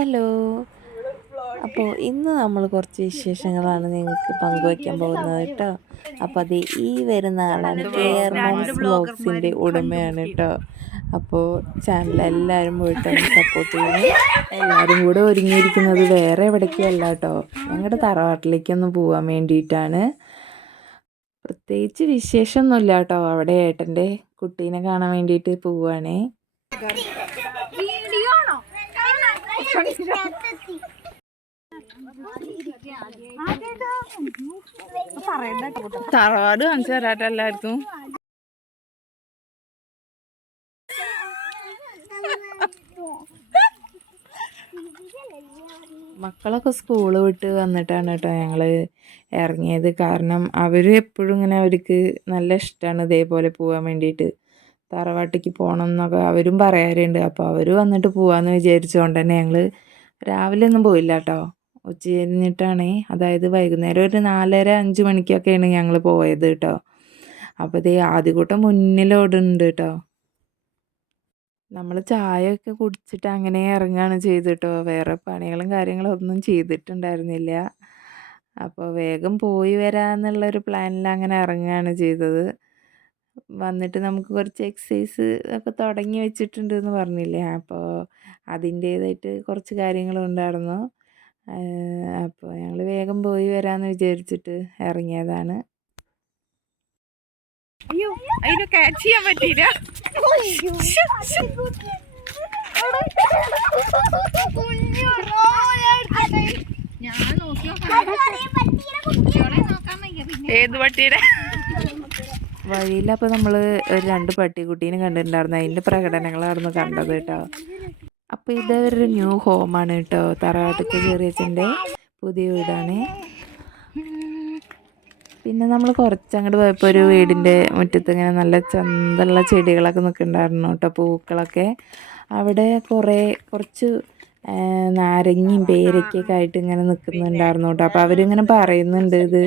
Hello. അപ്പോൾ ഇന്ന് നമ്മൾ കുറച്ച് വിശേഷങ്ങളാണ് നിങ്ങൾക്ക് പങ്കുവയ്ക്കാൻ പോകുന്നത് കേട്ടോ. അപ്പോൾ അത് ഈ വരുന്ന ആളാണ് കെയർ മോംസ് ബ്ലോഗ്സിന്റെ ഉടമയാണ് കേട്ടോ. അപ്പോൾ ചാനൽ എല്ലാവരും പോയിട്ട് സപ്പോർട്ട് ചെയ്യണം. എല്ലാവരും കൂടെ ഒരുങ്ങിയിരിക്കുന്നത് വേറെ എവിടേക്കല്ല കേട്ടോ. ഞങ്ങളുടെ തറവാട്ടിലേക്കൊന്ന് പോകാൻ വേണ്ടിയിട്ടാണ്. പ്രത്യേകിച്ച് വിശേഷമൊന്നുമില്ല കേട്ടോ. അവിടെ ഏട്ടന്റെ കുട്ടീനെ കാണാൻ വേണ്ടിയിട്ട് പോവുകയാണേ തറവാട് കാണിച്ചു തരാട്ടെ എല്ലാവർക്കും. മക്കളൊക്കെ സ്കൂൾ വിട്ട് വന്നിട്ടാണ് കേട്ടോ ഞങ്ങൾ ഇറങ്ങിയത്. കാരണം അവർ എപ്പോഴും ഇങ്ങനെ അവർക്ക് നല്ല ഇഷ്ടമാണ് ഇതേപോലെ പോകാൻ വേണ്ടിയിട്ട്. തറവാട്ടിക്ക് പോകണം എന്നൊക്കെ അവരും പറയാറുണ്ട്. അപ്പോൾ അവർ വന്നിട്ട് പോകാമെന്ന് വിചാരിച്ചുകൊണ്ട് തന്നെ ഞങ്ങൾ രാവിലെ ഒന്നും പോയില്ല കേട്ടോ ഉച്ച കഴിഞ്ഞിട്ടാണ് അതായത് വൈകുന്നേരം ഒരു നാലര അഞ്ച് മണിക്കൊക്കെയാണ് ഞങ്ങൾ പോയത് കേട്ടോ അപ്പോൾ ഇതേ ആദ്യകൂട്ടം മുന്നിലോടുണ്ട് കേട്ടോ നമ്മൾ ചായയൊക്കെ കുടിച്ചിട്ട് അങ്ങനെ ഇറങ്ങുകയാണ് ചെയ്ത് കേട്ടോ വേറെ പണികളും കാര്യങ്ങളും ഒന്നും ചെയ്തിട്ടുണ്ടായിരുന്നില്ല. അപ്പോൾ വേഗം പോയി വരാമെന്നുള്ളൊരു പ്ലാനിൽ അങ്ങനെ ഇറങ്ങുകയാണ് ചെയ്തത്. വന്നിട്ട് നമുക്ക് കുറച്ച് എക്സസൈസ് ഒക്കെ തുടങ്ങി വെച്ചിട്ടുണ്ട് എന്ന് പറഞ്ഞില്ലേ? അപ്പോൾ അതിന്റേതായിട്ട് കുറച്ച് കാര്യങ്ങളും ഉണ്ടായിരുന്നു. അപ്പോൾ ഞങ്ങൾ വേഗം പോയി വരാമെന്ന് വിചാരിച്ചിട്ട് ഇറങ്ങിയതാണ്. അയ്യോ അതിനെ ക്യാച്ച് ചെയ്യാൻ പറ്റിയില്ല. ഞാൻ നോക്കി ഏത് പട്ടിയുടെ വഴിയിലപ്പോൾ നമ്മൾ ഒരു രണ്ട് പട്ടിക്കുട്ടീനെ കണ്ടിട്ടുണ്ടായിരുന്നു. അതിന്റെ പ്രകടനങ്ങളായിരുന്നു കണ്ടത് കേട്ടോ. അപ്പോൾ ഇതൊരു ന്യൂ ഹോമാണ് കേട്ടോ. തറവാട്ടത്ത് ചെറിയച്ഛന്റെ പുതിയ വീടാണ്. പിന്നെ നമ്മൾ കുറച്ചങ്ങോട്ട് പോയപ്പോൾ ഒരു വീടിന്റെ മുറ്റത്ത് ഇങ്ങനെ നല്ല ചന്തമുള്ള ചെടികളൊക്കെ നിൽക്കുന്നുണ്ടായിരുന്നു കേട്ടോ പൂക്കളൊക്കെ. അവിടെ കുറേ കുറച്ച് നാരങ്ങയും പേരയ്ക്കൊക്കെ ആയിട്ട് ഇങ്ങനെ നിൽക്കുന്നുണ്ടായിരുന്നു കേട്ടോ അപ്പോൾ അവരിങ്ങനെ പറയുന്നുണ്ട് ഇത്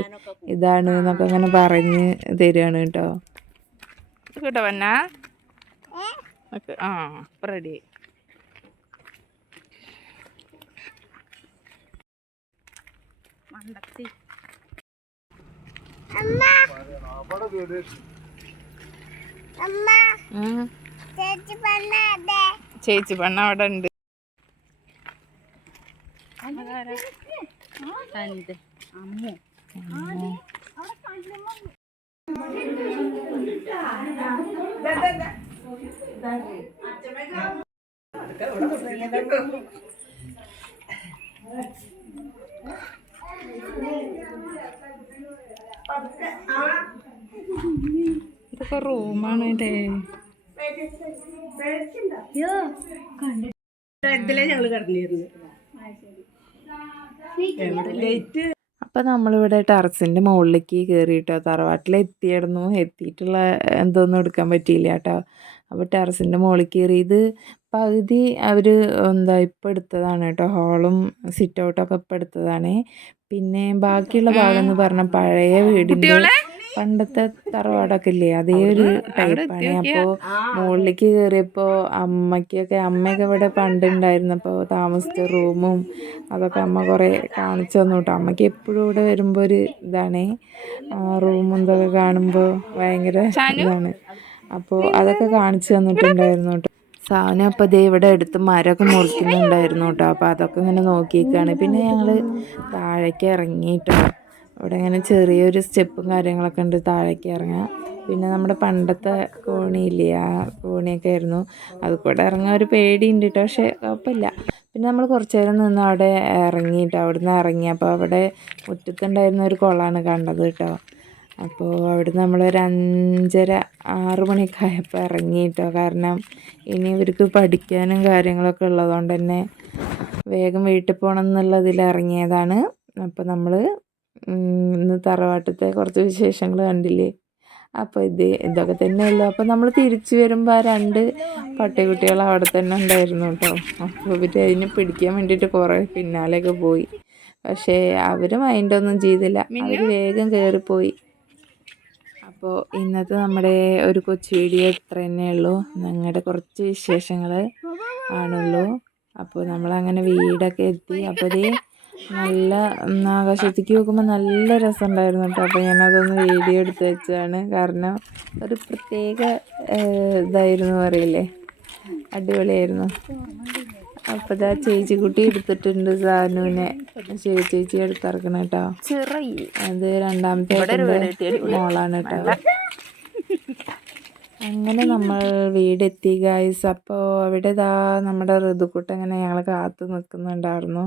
ഇതാണ് എന്നൊക്കെ ഇങ്ങനെ പറഞ്ഞ് തരുകയാണ് കേട്ടോ. കേട്ടോ വന്ന? ആ റെഡി മണ്ടത്തി. ചേച്ചി പണ്ണ അവിടെ ഉണ്ട്. അമ്മു. ഇതൊക്കെ റൂമാണ് ഇതിലെ ഞങ്ങൾ കിടന്നിരുന്നു ലൈറ്റ് അപ്പോൾ നമ്മളിവിടെ ടെറസിന്റെ മുകളിലേക്ക് കയറിയിട്ടോ തറവാട്ടിൽ എത്തിയായിരുന്നു എത്തിയിട്ടുള്ള എന്തോന്നും എടുക്കാൻ പറ്റിയില്ല കേട്ടോ. അപ്പോൾ ടെറസിന്റെ മുകളിൽ കയറി ഇത് പകുതി അവർ എന്താ ഇപ്പം എടുത്തതാണ് കേട്ടോ. ഹോളും സിറ്റ് ഔട്ടൊക്കെ ഇപ്പം എടുത്തതാണ്. പിന്നെ ബാക്കിയുള്ള ഭാഗം എന്ന് പറഞ്ഞാൽ പഴയ വീടിന്റെ പണ്ടത്തെ തറവാടൊക്കെ ഇല്ലേ അതേ ഒരു ടൈപ്പാണ് അപ്പോൾ മുകളിലേക്ക് കയറിയപ്പോൾ അമ്മയ്ക്കൊക്കെ അമ്മയൊക്കെ ഇവിടെ പണ്ടുണ്ടായിരുന്നപ്പോൾ താമസിച്ച റൂമും അതൊക്കെ അമ്മ കുറേ കാണിച്ചു തന്നു കേട്ടോ അമ്മയ്ക്ക് എപ്പോഴും ഇവിടെ വരുമ്പോൾ ഒരു ഇതാണ്. റൂമും ഇതൊക്കെ കാണുമ്പോൾ ഭയങ്കര ഇതാണ്. അപ്പോൾ അതൊക്കെ കാണിച്ചു തന്നിട്ടുണ്ടായിരുന്നു കേട്ടോ സാധനം അപ്പോൾ ദേ ഇവിടെ എടുത്ത് മരമൊക്കെ മുറിക്കുന്നുണ്ടായിരുന്നു കേട്ടോ അപ്പോൾ അതൊക്കെ ഇങ്ങനെ നോക്കിയിരിക്കുകയാണ് പിന്നെ ഞങ്ങൾ താഴേക്ക് ഇറങ്ങിയിട്ടോ അവിടെ ഇങ്ങനെ ചെറിയൊരു സ്റ്റെപ്പും കാര്യങ്ങളൊക്കെ ഉണ്ട് താഴേക്ക് ഇറങ്ങാൻ. പിന്നെ നമ്മുടെ പണ്ടത്തെ കോണിയില്ലേ ആ കോണിയൊക്കെ ആയിരുന്നു. അത് കൂടെ ഇറങ്ങാൻ ഒരു പേടിയുണ്ട് കേട്ടോ പക്ഷേ കുഴപ്പമില്ല. പിന്നെ നമ്മൾ കുറച്ച് നേരം നിന്ന് അവിടെ ഇറങ്ങിയിട്ടോ അവിടെ നിന്ന് ഇറങ്ങി. അപ്പോൾ അവിടെ മുറ്റത്തുണ്ടായിരുന്ന ഒരു കുളമാണ് കണ്ടത് കേട്ടോ അപ്പോൾ അവിടുന്ന് ഒരു അഞ്ചര ആറ് മണിയൊക്കെ ആയപ്പോൾ ഇറങ്ങിയിട്ടോ കാരണം ഇനി ഇവർക്ക് പഠിക്കാനും കാര്യങ്ങളൊക്കെ ഉള്ളതുകൊണ്ട് തന്നെ വേഗം വീട്ടിൽ പോകണം എന്നുള്ളതിൽ ഇറങ്ങിയതാണ്. അപ്പോൾ നമ്മൾ ഇന്ന് തറവാട്ടത്തെ കുറച്ച് വിശേഷങ്ങൾ കണ്ടില്ലേ? അപ്പോൾ ഇത് ഇതൊക്കെ തന്നെയല്ലോ അപ്പോൾ നമ്മൾ തിരിച്ചു വരുമ്പോൾ ആ രണ്ട് പട്ടികുട്ടികൾ അവിടെ തന്നെ ഉണ്ടായിരുന്നു കേട്ടോ. അപ്പോൾ ഇവർ അതിനെ പിടിക്കാൻ വേണ്ടിയിട്ട് കുറേ പിന്നാലെയൊക്കെ പോയി. പക്ഷേ അവർ മൈൻഡൊന്നും ചെയ്തില്ല. അവർ വേഗം കയറിപ്പോയി അപ്പോൾ ഇന്നത്തെ നമ്മുടെ ഒരു കൊച്ചു വീഡിയോ ഇത്ര തന്നെ ഉള്ളൂ ഞങ്ങളുടെ കുറച്ച് വിശേഷങ്ങൾ ആണുള്ളൂ. അപ്പോൾ നമ്മളങ്ങനെ വീടൊക്കെ എത്തി. അപ്പോൾ നല്ല ആകാശത്തേക്ക് നോക്കുമ്പോൾ നല്ല രസമുണ്ടായിരുന്നു കേട്ടോ. അപ്പോൾ ഞാനതൊന്ന് വീഡിയോ എടുത്ത് വെച്ചതാണ്. കാരണം ഒരു പ്രത്യേക ഇതായിരുന്നു പറയില്ലേ അടിപൊളിയായിരുന്നു. അപ്പോൾ ഇതാ ചേച്ചിക്കുട്ടി എടുത്തിട്ടുണ്ട് സാനുവിനെ. ചേച്ചി ചേച്ചി എടുത്തിറക്കണം കേട്ടോ. അത് രണ്ടാമത്തെ മോളാണ് കേട്ടോ. അങ്ങനെ നമ്മൾ വീടെത്തി ഗായ്സ് അപ്പോൾ അവിടെ ഇതാ നമ്മുടെ ഋതുക്കുട്ട ഇങ്ങനെ ഞങ്ങൾ കാത്തു നിൽക്കുന്നുണ്ടായിരുന്നു